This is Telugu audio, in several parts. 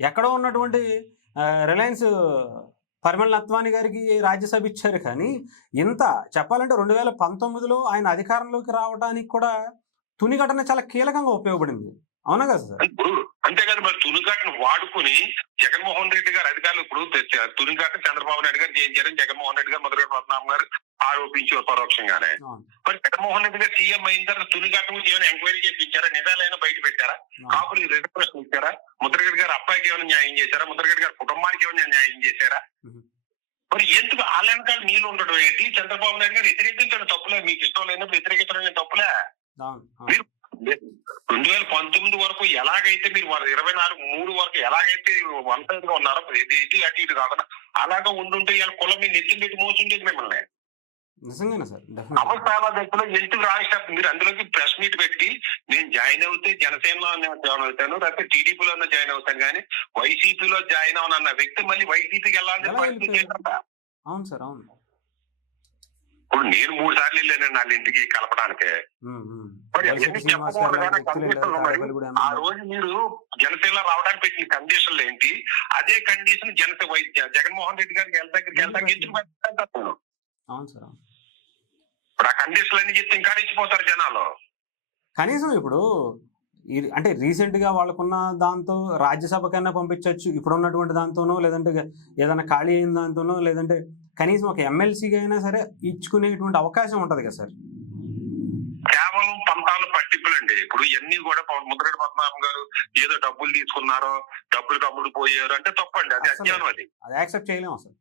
ఎక్కడో ఉన్నటువంటి రిలయన్స్ పరిమళ నత్వాని గారికి రాజ్యసభ ఇచ్చారు కానీ, ఇంత చెప్పాలంటే 2019లో ఆయన అధికారంలోకి రావడానికి కూడా తుని ఘటన చాలా కీలకంగా ఉపయోగపడింది. అవునా కదా సార్? ఇప్పుడు అంతేగాని మరి తునిఘాటను వాడుకుని జగన్మోహన్ రెడ్డి గారు అధికారులు ఇప్పుడు తునిఘాటను చంద్రబాబు నాయుడు గారు చేయించారని జగన్మోహన్ రెడ్డి గారు ముద్రగడ పద్మనాభం గారు ఆరోపించారు పరోక్షంగానే. మరి జగన్మోహన్ రెడ్డి గారు సీఎం అయిన తర్వాత తునిఘాటం గురించి ఏమైనా ఎంక్వైరీ చేయించారా? నిజాలైనా బయట పెట్టారా? కాపులు రిజర్వేషన్ ఇచ్చారా? ముద్రగడ గారు అబ్బాయికి ఏమైనా న్యాయం చేశారా? ముద్రగడ గారి కుటుంబానికి ఏమైనా న్యాయం చేశారా? మరి ఎందుకు ఆలనకాలు నీళ్ళు ఉండడం ఏంటి? చంద్రబాబు నాయుడు గారు వ్యతిరేకించడం తప్పులే, మీకు ఇష్టం లేనప్పుడు వ్యతిరేకించడం తప్పులే. మీరు 2019 వరకు ఎలాగైతే మీరు 24-3 వరకు ఎలాగైతే వన్ సైడ్ గా ఉన్నారో ఇటు అటు ఇటు కాకుండా అలాగా ఉండుంటే ఇలా కులం మీద నెత్తిన పెట్టి మోసుండేది మిమ్మల్ని. అవస్థాల దశలో ఎందుకు రాష్ట్ర మీరు అందులోకి ప్రెస్ మీట్ పెట్టి నేను జాయిన్ అవుతే జనసేనలో జాయిన్ అవుతాను, లేకపోతే టీడీపీలో జాయిన్ అవుతాను, కానీ వైసీపీలో జాయిన్ అవనన్న వ్యక్తి మళ్ళీ వైసీపీకి వెళ్ళాలని పరిస్థితి ఏంటంట. అవును సార్, అవును. ఇప్పుడు నేను 3 సార్లు వెళ్ళాను వాళ్ళ ఇంటికి కలపడానికే. ఆ రోజు మీరు జనసేనలో రావడానికి పెట్టిన కండిషన్లు ఏంటి? అదే కండిషన్ జగన్మోహన్ రెడ్డి గారికి వెళ్తాకి ఎందుకు? ఇప్పుడు ఆ కండిషన్లు అన్ని చెప్తే ఇంకా ఇచ్చిపోతారు జనాలు. కనీసం ఇప్పుడు అంటే రీసెంట్ గా వాళ్ళకున్న దాంతో రాజ్యసభకైనా పంపించవచ్చు, ఇప్పుడు ఉన్నటువంటి దాంతోనో, లేదంటే ఏదైనా ఖాళీ అయిన దాంతోనో, లేదంటే కనీసం ఒక ఎమ్మెల్సీగా అయినా సరే ఇచ్చుకునేటువంటి అవకాశం ఉంటది కదా సార్. కేవలం పంతాలు పట్టింపులండి. ఇప్పుడు ఇవన్నీ కూడా ముద్రగడ పద్మనాభం గారు ఏదో డబ్బులు తీసుకున్నారో, డబ్బులు కమ్ముడు పోయారు అంటే తప్పండి, అది అజ్ఞానం. అది యాక్సెప్ట్ చేయలేము అసలు.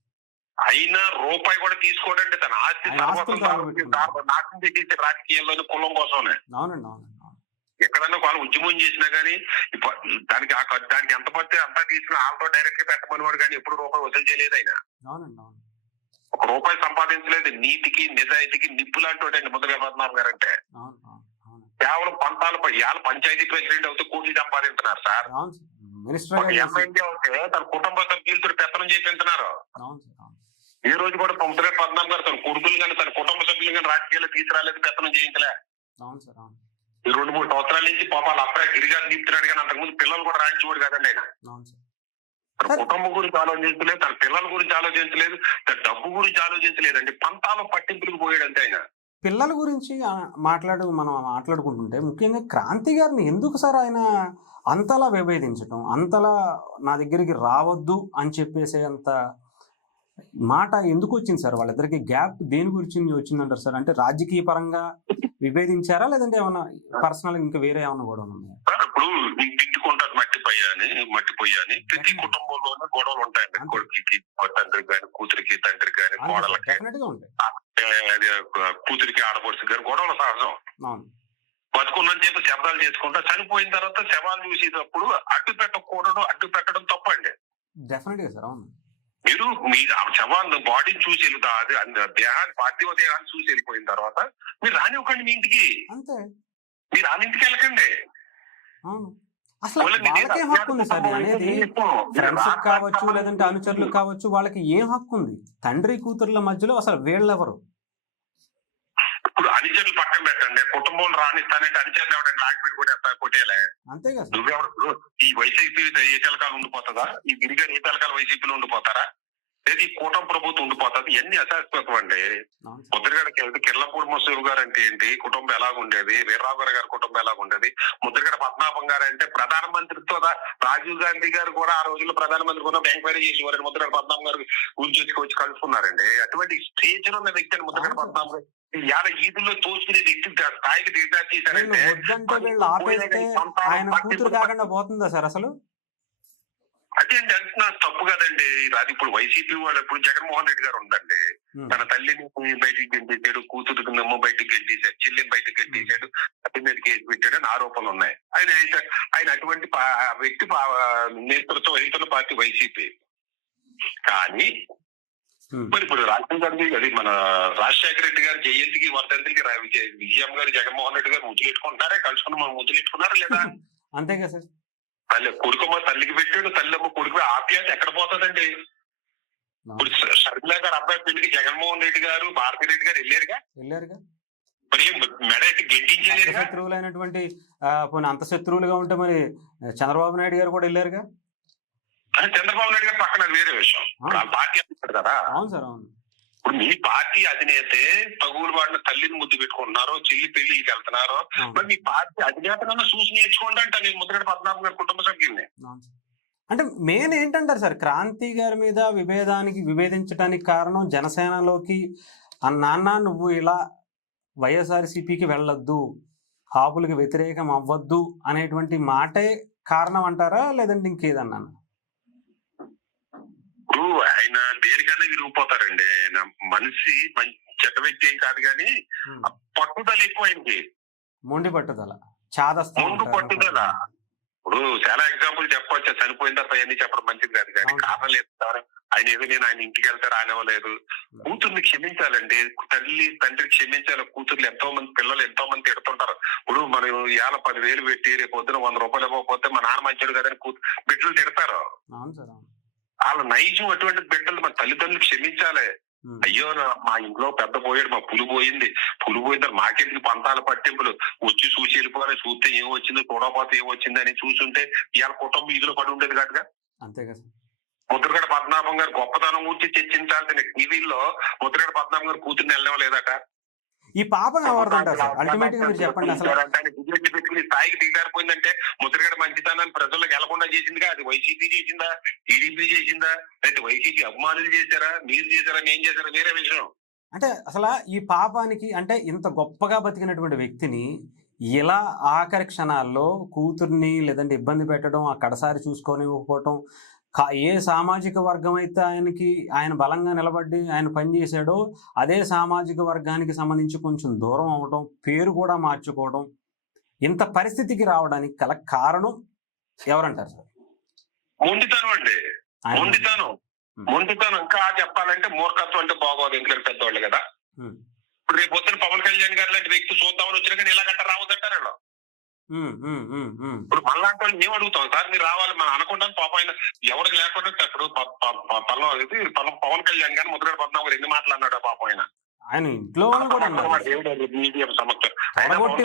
అయినా రూపాయి కూడా తీసుకోడండి, తన ఆస్తి నాశనం చేసే రాజకీయాల్లోని కులం కోసమే. అవునండి, అవునండి. ఎక్కడన్నా వాళ్ళు ఉద్యమం చేసినా గానీ దానికి ఎంత పడితే అంతా తీసుకుని వాళ్ళతో డైరెక్ట్ గా పెట్టమని వాడు కానీ ఎప్పుడు రూపాయి వసూలు చేయలేదు ఆయన. ఒక రూపాయి సంపాదించలేదు. నీతికి నిజాయితీకి నిప్పు లాంటి ముద్రగడ పద్మనాభం గారు అంటే కేవలం పంతాలు ఇవాళ పంచాయతీ ప్రెసిడెంట్ అవుతే కోట్లు సంపాదించున్నారు సార్. ఎమ్మెల్యే అవుతే తన కుటుంబ సభ్యులతో పెత్తనం చేపించున్నారు. ఈ రోజు కూడా ముద్రగడ పద్మనాభం గారు తన కొడుకులు కానీ తన కుటుంబ సభ్యులు కానీ రాజకీయాలు తీసుకురాలేదు, పెత్తనం చేయించలే. ఈ 2-3 సంవత్సరాల నుంచి పాపాలు అప్పుడే గిరిగారు తీపుతున్నాడు, కానీ అంతకుముందు పిల్లలు కూడా రాయించుకోడు కదండి ఆయన. తన కుటుంబం గురించి ఆలోచించలేదు, తన పిల్లల గురించి ఆలోచించలేదు, తన డబ్బు గురించి ఆలోచించలేదండి. పంతాల పట్టింపులకు పోయాడంటే ఆయన. పిల్లల గురించి మనం మాట్లాడుకుంటుంటే ముఖ్యంగా క్రాంతి గారిని ఎందుకు సార్ ఆయన అంతలా విభేదించడం, అంతలా నా దగ్గరికి రావద్దు అని చెప్పేసే అంత మాట ఎందుకు వచ్చింది సార్? వాళ్ళిద్దరికి గ్యాప్ దేని గురించి వచ్చిందంటారు సార్? అంటే రాజకీయ పరంగా విభేదించారా, లేదంటే ఏమన్నా పర్సనల్ ఇంకా వేరే ఏమన్నా కూడా ఉన్నాయా? ఇప్పుడు ఇంటికుంటారు మట్టిపోయాని ప్రతి కుటుంబంలోనే గొడవలు ఉంటాయండి. కొడుకుకి తండ్రికి కానీ, కూతురికి తండ్రికి కానీ, కోడలకి, కూతురికి ఆడపడుచుకి కానీ గొడవలు సహజం. బతుకున్నని చెప్పి శబ్దాలు చేసుకుంటా చనిపోయిన తర్వాత శవాలు చూసేటప్పుడు అడ్డు పెట్టడం తప్పండి. డెఫినెట్ గా సార్, అవును. మీరు మీ శవాన్ని బాడీని చూసి వెళ్తా దేహాన్ని పార్థివ దేహాన్ని చూసి వెళ్ళిపోయిన తర్వాత మీరు రానివ్వకండి మీ ఇంటికి. అంతే, మీరు రానింటికి వెళ్ళకండి. అసలు వాళ్ళకి ఏం హక్కు ఉంది సార్ అనేది? ఫ్రెండ్షిప్ కావచ్చు, లేదంటే అనుచరులు కావచ్చు, వాళ్ళకి ఏం హక్కు ఉంది? తండ్రి కూతుర్ల మధ్యలో అసలు వీళ్ళెవరు? ఇప్పుడు అనుచరులు పక్కన పెట్టండి, కుటుంబం రానిస్తానంటే అనుచరులు ఎవరైనా లాగిపెట్టి కొట్టేలే. అంతే కదా. నువ్వెవరు? ఈ వైసీపీ ఏ తెలకాలు ఉండిపోతుందా? ఈ గిరిగారు ఏ తెలకాలు వైసీపీలో ఉండిపోతారా? లేదా ఈ కూటమి ప్రభుత్వం ఉండిపోతుంది? ఇవన్నీ అశాశ్వతం అండి. ముద్రగడకి వెళ్తే కిర్లపూడి ముసలి గారు అంటే ఏంటి, కుటుంబం ఎలాగుండేది, వీర్రావు గారి కుటుంబం ఎలాగుండేది, ముద్రగడ పద్మనాభం గారు అంటే ప్రధానమంత్రితో రాజీవ్ గాంధీ గారు కూడా ఆ రోజుల్లో ప్రధానమంత్రి కూడా ఎంక్వైరీ చేసి వారు ముద్రగడ పద్మనాభం గారు గురించి వచ్చి కలుసుకున్నారండి. అటువంటి స్టేజ్ లో ఉన్న వ్యక్తి అని ముద్రగడ పద్మనాభం గారు ఇవాళ ఈదుల్లో తోచుకునే వ్యక్తి స్థాయికి దిగజారు చేశారంటే ఆయన కూతురు కాకుండా పోతుందా సార్ అసలు? అదే అండి అంటున్నా, తప్పు కదండి. అది ఇప్పుడు వైసీపీ వాళ్ళు ఇప్పుడు జగన్మోహన్ రెడ్డి గారు ఉందండి, తన తల్లిని బయటికి గెంటేశాడు, కూతురుకి నమ్మ బయటికి గెంటేశాడు, చెల్లిని బయటకు గెంటేశాడు, అతని మీద కేసు పెట్టాడని ఆరోపణలు ఉన్నాయి. ఆయన అటువంటి వ్యక్తి నేతృత్వం వహిస్తున్న పార్టీ వైసీపీ. కానీ మరి ఇప్పుడు రాజీవ్ గాంధీ అది మన రాజశేఖర రెడ్డి గారు జయంతికి వర్ధంతికి విజయం గారు జగన్మోహన్ రెడ్డి గారు ముద్దులెట్టుకుంటారా? కలుసుకుని మనం ముద్దులెట్టుకున్నారా లేదా? అంతే కదా సార్. కొడుకమ్మ తల్లికి పెట్టాడు, తల్లిమ్మ కొడుకు ఆప్యాయత ఎక్కడ పోతుందండి? ఇప్పుడు షర్మిల గారు అబ్బాయి పెళ్లికి జగన్మోహన్ రెడ్డి గారు భారతీ రెడ్డి గారు వెళ్ళారుగా. మరి మెడ గెంటించలేదు. శత్రువులైనటువంటి అంత శత్రువులుగా ఉంటే మరి చంద్రబాబు నాయుడు గారు కూడా వెళ్ళారుగా. చంద్రబాబు నాయుడు గారు పక్కన వేరే విషయం. ఇప్పుడు ఆ పార్టీ అంటారు కదా, అవును సార్, అవును. ఇప్పుడు మీ పార్టీ అధినేతే తగులు వాడిన తల్లిని ముద్దు పెట్టుకుంటున్నారో, చెల్లి పెళ్లికి వెళ్తున్నారో, మరి మీ పార్టీ అధినేతనన్నా చూసి నేర్చుకోండి అంటే నేను ముద్రగడ పద్మనాభం గారి కుటుంబ సభ్యుల్ని. అంటే మెయిన్ ఏంటంటారు సార్, క్రాంతి గారి మీద విభేదించడానికి కారణం జనసేనలోకి నాన్న నువ్వు ఇలా వైఎస్ఆర్సీపీకి వెళ్ళొద్దు, కాపులకు వ్యతిరేకం అవ్వద్దు అనేటువంటి మాటే కారణం అంటారా, లేదంటే ఇంకేదన్నా? ఇప్పుడు ఆయన దేనికన్నా విరిగిపోతారండి. మనిషి మంచి చెడ్డ వ్యక్తి ఏం కాదు, కానీ పట్టుదల ఎక్కువ ఆయనకి. మొండి పట్టుదల, చాదస్తం, ముందు పట్టుదల. ఇప్పుడు చాలా ఎగ్జాంపుల్ చెప్పొచ్చు, చనిపోయిన తర్వాత అవన్నీ చెప్పడం మంచిది కాదు, కానీ కారణం లేదు. ఆయన ఏదో నేను ఆయన ఇంటికి వెళ్తే రానివ్వలేదు. కూతుర్ని క్షమించాలండి, తండ్రి క్షమించాలి. కూతుర్లు ఎంతో మంది, పిల్లలు ఎంతో మంది తిడుతుంటారు. ఇప్పుడు మనం ఇవాళ 10,000 పెట్టి రేపు పొద్దున 100 రూపాయలు ఇవ్వకపోతే మా నాన్న మంచోడు కదని బిడ్డలు తిడతారు. వాళ్ళ నైజం అటువంటి బిడ్డలు మన తల్లిదండ్రులు క్షమించాలి. అయ్యో మా ఇంట్లో పెద్ద పోయాడు, మా పులి పోయింది మాకెందుకు పంతాల పట్టింపులు, వచ్చి చూసి వెళ్ళిపోవాలి, చూస్తే ఏమొచ్చిందో చూడకపోతే ఏమొచ్చింది అని చూసుంటే ఇవాళ కుటుంబం ఇదిలో పడి ఉండేది కాదుగా. అంతే కదా. ముద్రగడ పద్మనాభం గారు గొప్పతనం గురించి చర్చించాల్సిన టీవీలో ముద్రగడ పద్మనాభం గారు కూతుర్ని వెళ్ళలేదట. ఈ పాపం ఎవరిదంటారు సార్? అల్టిమేట్ గా మీరు చెప్పండి. అసలు పెట్టుకుని స్థాయికి దిగారిపోయిందంటే ముద్రగడ మంచితనాన్ని ప్రజలకు వెళ్లకుండా చేసిందిగా. అది వైసీపీ చేసిందా, టీడీపీ చేసిందా, అయితే వైసీపీ అభిమానులు చేశారా, మీరు చేశారా, నేను చేశారా, వేరే విషయం. అంటే అసలు ఈ పాపానికి, అంటే ఇంత గొప్పగా బతికినటువంటి వ్యక్తిని ఇలా ఆఖరి క్షణాల్లో కూతుర్ని లేదంటే ఇబ్బంది పెట్టడం, ఆ కడసారి చూసుకోనివ్వకపోవటం, ఏ సామాజిక వర్గం అయితే ఆయన బలంగా నిలబడి ఆయన పనిచేశాడో అదే సామాజిక వర్గానికి సంబంధించి కొంచెం దూరం అవడం, పేరు కూడా మార్చుకోవడం, ఇంత పరిస్థితికి రావడానికి గల కారణం ఎవరంటారు సార్? మొండితనం అండి, మొండితనం. ఇంకా చెప్పాలంటే మూర్ఖత్వం అంటే బాగోదు, ఎందుకంటే పెద్దవాళ్ళు కదా. ఇప్పుడు రేపు పొద్దున పవన్ కళ్యాణ్ గారు లాంటి వ్యక్తి చూద్దామని వచ్చినా కానీ ఇలాగంట రావద్దంటారు వీళ్ళు. ఇప్పుడు మనలాంటి వాళ్ళు ఏం అడుగుతాం సార్, మీరు రావాలి మనం అనుకుంటాను. పాప ఆయన ఎవరికి లేకుండా ఇప్పుడు పవన్ కళ్యాణ్ గారు ముద్రగడ పద్మనాభం గారు ఎన్ని మాట్లాడినాడు పాపం ఆయన ఇంట్లో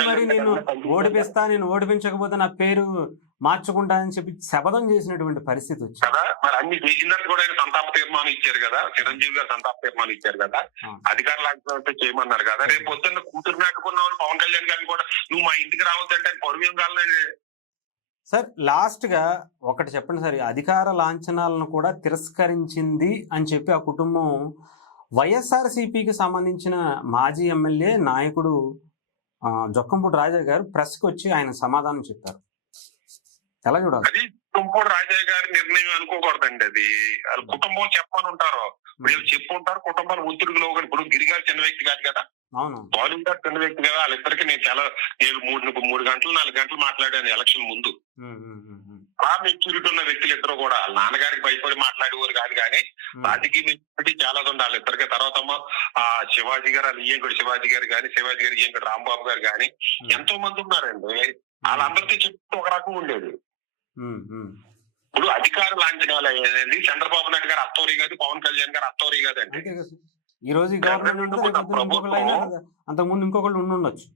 మరి నేను ఓడిపించకపోతే నా పేరు మార్చుకుంటా అని చెప్పి శపథం చేసినటువంటి పరిస్థితి వచ్చింది కదా. మరి అన్ని చేసినట్టు కూడా ఆయన సంతాప తీర్మానం ఇచ్చారు కదా, చిరంజీవి గారు సంతాప తీర్మానం ఇచ్చారు కదా, అధికారులు చేయమన్నారు కదా. రేపు పొద్దున్న కూతురు నాటుకున్న వాళ్ళు పవన్ కళ్యాణ్ గారిని కూడా నువ్వు మా ఇంటికి రావద్దంటే పరువేం కాలేదు సార్. లాస్ట్ గా ఒకటి చెప్పండి సార్, అధికార లాంఛనాలను కూడా తిరస్కరించింది అని చెప్పి ఆ కుటుంబం వైఎస్ఆర్సీపీకి సంబంధించిన మాజీ ఎమ్మెల్యే నాయకుడు జొక్కంపూడి రాజా గారు ప్రెస్కి వచ్చి ఆయన సమాధానం చెప్పారు. ఎలా చూడాలి? అది జొక్కంపూడి రాజా గారి నిర్ణయం అనుకోకూడదండి. అది కుటుంబం చెప్పని ఉంటారు, వీళ్ళు చెప్పుంటారు. కుటుంబాలు ఒత్తిడిలో ఇప్పుడు గిరిగారు చిన్న వ్యక్తి కాదు కదా, బాలింగ్ గారు చిన్న వ్యక్తి కదా. వాళ్ళిద్దరికి నేను 3 గంటలు 4 గంటలు మాట్లాడాను ఎలక్షన్ ముందు. అలా మెచ్యూరిటీ ఉన్న వ్యక్తులు ఇద్దరు కూడా నాన్నగారికి భయపడి మాట్లాడేవారు కాదు, కానీ రాజకీయ మెచ్యూరిటీ చాలా ఉంది వాళ్ళిద్దరికి. తర్వాత శివాజీ గారు ఇయ్యంకుడు శివాజీ గారు కానీ, శివాజీ గారు ఇయ్యంకుడు రాంబాబు గారు కానీ ఎంతో మంది ఉన్నారండి. వాళ్ళందరితో చెప్తూ ఒక రకం ఉండేది. ఇప్పుడు అధికార లాంఛనాలు అనేది చంద్రబాబు నాయుడు గారు అత్తోరి కాదు, పవన్ కళ్యాణ్ గారు అత్తోరి కాదండి. ఈ రోజు అంతకుముందు ఇంకొకళ్ళు ఉండొచ్చు.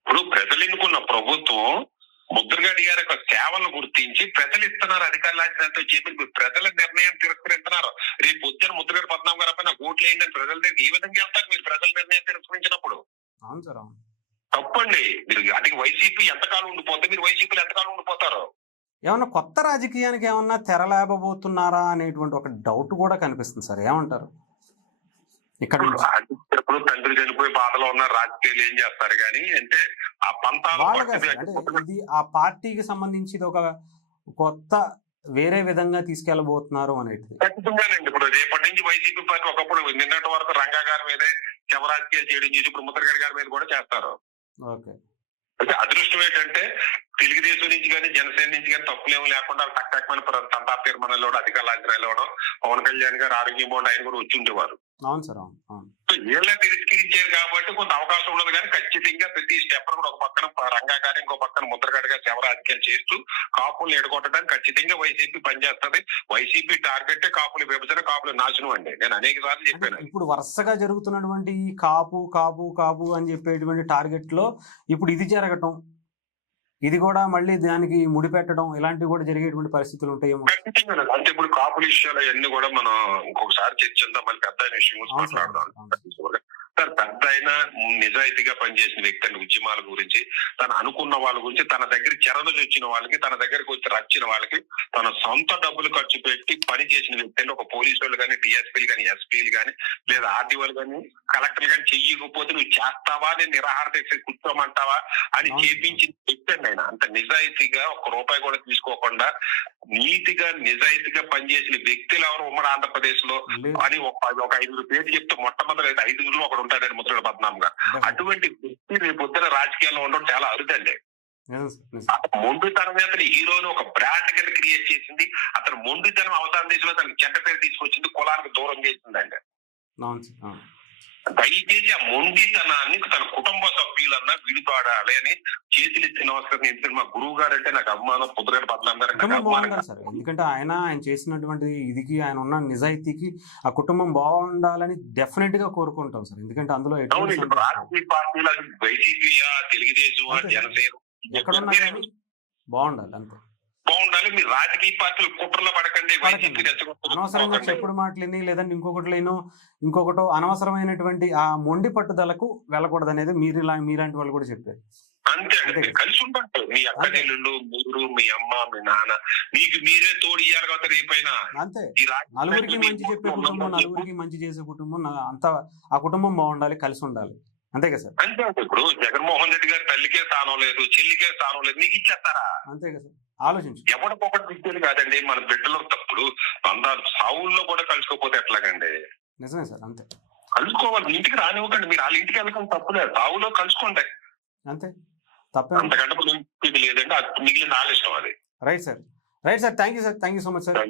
ఇప్పుడు ప్రజలు ఎన్నుకున్న ప్రభుత్వం ముద్రగడ గారి యొక్క సేవలను గుర్తించి ప్రజలు ఇస్తున్నారు అధికార లాంఛనాలతో చెప్పి ప్రజల నిర్ణయాన్ని తిరస్కరిస్తున్నారు. రేపు పొద్దున ముద్రగడ పద్మనాభం గారి పైన ఓట్లు వేయండి ప్రజల దగ్గర ఏ విధంగా వెళ్తారు మీరు ప్రజల నిర్ణయం తిరస్కరించినప్పుడు? తప్పండి. మీరు అది వైసీపీ ఎంతకాలం ఉండిపోతే మీరు వైసీపీలో ఎంతకాలం ఉండిపోతారు? ఏమన్నా కొత్త రాజకీయానికి ఏమన్నా తెరలేపబోతున్నారా అనేటువంటి ఒక డౌట్ కూడా కనిపిస్తుంది సార్, ఏమంటారు? ఇక్కడ ఎప్పుడు తండ్రి చనిపోయి బాధలో ఉన్న రాజకీయాలు ఏం చేస్తారు కానీ అంటే ఆ పంతాలు ఇది ఆ పార్టీకి సంబంధించి ఇది ఒక కొత్త వేరే విధంగా తీసుకెళ్లబోతున్నారు అనేది ఖచ్చితంగానండి. ఇప్పుడు రేపటి నుంచి వైసీపీ పార్టీ ఒకప్పుడు నిన్నటి వరకు రంగా గారి మీదే శవరాజకీయాలు చేయడం చేసి ఇప్పుడు ముద్రగడ గారి మీద కూడా చేస్తారు. అయితే అదృష్టం ఏంటంటే తెలుగుదేశం నుంచి కానీ జనసేన నుంచి కానీ తప్పులేమి లేకుండా తక్కువ సంతాప తీర్మానంలో అధికార లాంఛనాలు ఇవ్వడం, పవన్ కళ్యాణ్ గారు ఆరోగ్యం బాగుండి ఆయన కూడా వచ్చి ఉండేవారు. వీళ్ళ తిరస్కరించారు కాబట్టి కొంత అవకాశం ఉండదు, కానీ ఖచ్చితంగా ప్రతి స్టెప్ కూడా ఒక పక్కన రంగా గారి ఇంకో పక్కన ముద్రగడ గారి శవ రాజకీయాలు చేస్తూ కాపులు ఎడగొట్టడానికి ఖచ్చితంగా వైసీపీ పనిచేస్తుంది. వైసీపీ టార్గెట్ కాపుల విభజన, కాపుల నాశనం అండి. నేను అనేక సార్లు చెప్పాను. ఇప్పుడు వరుసగా జరుగుతున్నటువంటి ఈ కాపు కాపు కాపు అని చెప్పేటువంటి టార్గెట్ లో ఇప్పుడు ఇది జరగటం, ఇది కూడా మళ్ళీ దానికి ముడిపెట్టడం ఇలాంటివి కూడా జరిగేటువంటి పరిస్థితులు ఉంటాయేమో. ఖచ్చితంగా అంటే ఇప్పుడు కాపుల విషయాలు అవన్నీ కూడా మనం ఇంకొకసారి చర్చిద్దాం, మళ్ళీ పెద్ద అయిన విషయం గురించి అవును సార్, మాట్లాడదాం. సార్ పెద్ద అయినా నిజాయితీగా పనిచేసిన వ్యక్తి అండి, ఉద్యమాల గురించి తను అనుకున్న వాళ్ళ గురించి, తన దగ్గర చెరలోకి వచ్చిన వాళ్ళకి, తన దగ్గరికి వచ్చి రచ్చిన వాళ్ళకి తన సొంత డబ్బులు ఖర్చు పెట్టి పని చేసిన వ్యక్తి అండి. ఒక పోలీసు వాళ్ళు కానీ, డిఎస్పీలు కానీ, ఎస్పీలు కానీ, లేదా ఆర్టీఓలు కానీ, కలెక్టర్లు కానీ చెయ్యకపోతే నువ్వు చేస్తావా, నేను నిరాహార దీక్ష కూర్చోమంటావా అని చేపించిన వ్యక్తి అండి ఆయన. అంత నిజాయితీగా ఒక్క రూపాయి కూడా తీసుకోకుండా నీతిగా నిజాయితీగా పనిచేసిన వ్యక్తులు ఎవరు ఉమ్మడి ఆంధ్రప్రదేశ్ లో అని ఒక 5 పేర్లు చెప్తే మొట్టమొదటి 5 ఒకడు ఉంటాడండి, ముద్రగడ పద్మనాభం. అటువంటి వ్యక్తి రేపు పొద్దున రాజకీయాల్లో ఉండడం చాలా అరుదండి. మొండితనం అతని హీరోని ఒక బ్రాండ్ కింద క్రియేట్ చేసింది. అతను మొండితనం అవసరం దేశంలో తనకి చెడ్డ పేరు తీసుకొచ్చింది, కులానికి దూరం చేసిందండి. దయచేసి ఆ మొండితనాన్ని తన కుటుంబ సభ్యులన్నా విడిపాడాలి అని చేతులెత్తి నమస్కారం. ఎందుకంటే మా గురువు గారు అంటే నాకు అభిమానం, ముద్రగడ పద్మనాభం గారు అంటే అభిమానం సార్. ఎందుకంటే ఆయన చేసినటువంటి ఇదికి, ఆయన ఉన్న నిజాయితీకి ఆ కుటుంబం బాగుండాలని డెఫినెట్ గా కోరుకుంటాం సార్. ఎందుకంటే అందులో రాజకీయ పార్టీలు వైసీపీయా, తెలుగుదేశం, జనసేన ఎక్కడున్నా బాగుండాలి, అంతే బాగుండాలి. మీరు రాజకీయ పార్టీలు కుట్రలో పడకండి. అనవసరంగా చెప్పుడు మాటలని లేదంటే ఇంకొకటో అనవసరమైనటువంటి ఆ మొండి పట్టుదలకు వెళ్ళకూడదు అనేది మీలాంటి వాళ్ళు కూడా చెప్పారు. అంతే అండి, కలిసి ఉంటారు. మీ అక్క చెల్లెళ్ళు, మీరు, మీ అమ్మ, మీ నాన్న, మీకు మీరే తోడు ఇయ్యాలి కదా రేపైనా. అంతే, నలుగురికి మంచి చెప్పే కుటుంబం, నలుగురికి మంచి చేసే కుటుంబం, అంతా ఆ కుటుంబం బాగుండాలి, కలిసి ఉండాలి, అంతే కదా సార్. అంతే. ఇప్పుడు జగన్మోహన్ రెడ్డి గారు తల్లికే స్థానం లేదు, చెల్లికే స్థానం లేదు, మీకు ఇచ్చేస్తారా? అంతే కదా సార్. ఆలోచించు, ఎవరికొకటి విద్యలు కాదండి, మన బిడ్డలో తప్పుడు బంధాలు సావుల్లో కూడా కలుసుకోకపోతే ఎట్లాగండి? నిజమే సార్, అంతే కలుసుకోవాలి. ఇంటికి రానివ్వకండి, మీరు వాళ్ళ ఇంటికి వెళ్ళకండి, తప్పులేదు. సావులో కలుసుకోండి, అంతే, తప్పే. అంతకంటే ఇది లేదండి, అది మిగిలిన వాళ్ళ ఇష్టం అది. Right sir, right sir. Thank you so much sir.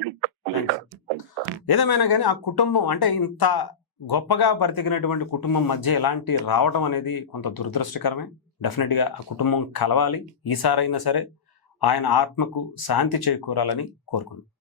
ఏదేమైనా కానీ ఆ కుటుంబం అంటే ఇంత గొప్పగా బ్రతికినటువంటి కుటుంబం మధ్య ఎలాంటి రావటం అనేది కొంత దురదృష్టకరమే. డెఫినెట్గా ఆ కుటుంబం కలవాలి. ఈసారైనా సరే ఆయన ఆత్మకు శాంతి చేకూరాలని కోరుకుంటున్నాను.